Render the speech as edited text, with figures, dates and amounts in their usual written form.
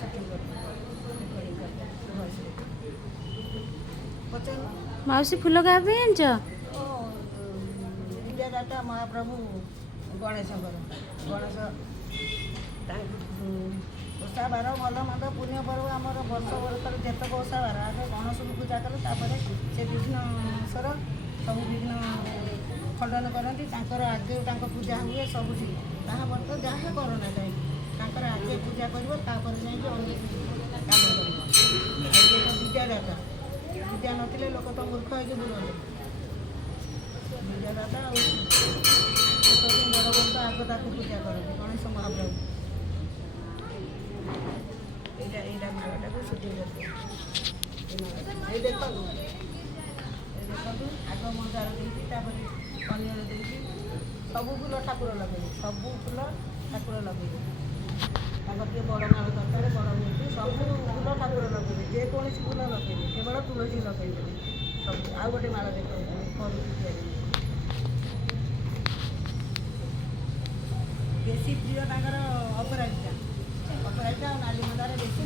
Setting ପଚାର ମାଉସୀ ଫୁଲ କାହା ପାଇଁ ଆଣିଛ? ବିଦ୍ୟାଦାତା ମହାପ୍ରଭୁ ଗଣେଶଙ୍କର ଗଣେଶ ଓଷା ବାର ଭଲ ମନ୍ଦ ପୁଣ୍ୟ ପର୍ବ ଆମର ବର୍ଷ ବର୍ଷର ଯେତେକ ଓଷା ବାର ଆଗେ ଗଣେଶଙ୍କୁ ପୂଜା କଲେ ତାପରେ ସେ ବିଘ୍ନେଶ୍ୱର ସବୁ ବିଘ୍ନ ଖଣ୍ଡନ କରନ୍ତି ତାଙ୍କର ଆଗେ ତାଙ୍କ ପୂଜା ହୁଏ ସବୁଠି ତାହା ବର୍ଷ ଯାହା କରୋନା ଯାଏ ତାଙ୍କର ଆଗେ ପୂଜା କରିବ ତାପରେ ଯାଇକି ଅନ୍ୟ କାମ କରିବ ଆଉ ଇଏ ତ ବିଦ୍ୟାଦାତା ବିଦ୍ୟା ନଥିଲେ ଲୋକ ତ ମୂର୍ଖ ହେଇକି ବୁଲନ୍ତି ବିଦ୍ୟାଦାତା ଆଉ ଛୋଟଠୁ ବଡ଼ ବର୍ଷ ଆଗ ତାକୁ ପୂଜା କରନ୍ତି ଗଣେଶ ମହାପ୍ରଭୁ ଏଇଟା ମାଳଟାକୁ ସୁଟିଂ କରିଦିଅ ଏଇ ଦେଖନ୍ତୁ ଆଗ ମନ୍ଦାର ଦେଇକି ତାପରେ କନିଅର ଦେଇକି ସବୁ ଫୁଲ ଠାକୁର ଲଗେଇବେ ସବୁ ଫୁଲ ଠାକୁର ଲଗେଇବେ ତାଙ୍କର ଟିକେ ବଡ଼ ମାଳ ଦରକାର ବଡ଼ ମୂର୍ତ୍ତି ସବୁ ଫୁଲ ଠାକୁର ଲଗେଇବେ ଯେକୌଣସି ଫୁଲ ଲଗେଇବେ କେବଳ ତୁଳସୀ ଲଗେଇବେନି ସବୁ ଆଉ ଗୋଟେ ମାଳ ଦେଖନ୍ତୁ କରୁଛି ତିଆରି ବେଶୀ ପ୍ରିୟ ତାଙ୍କର ଅପରାଜିତା ଆଉ ନାଲି ମନ୍ଦାର ବେଶୀ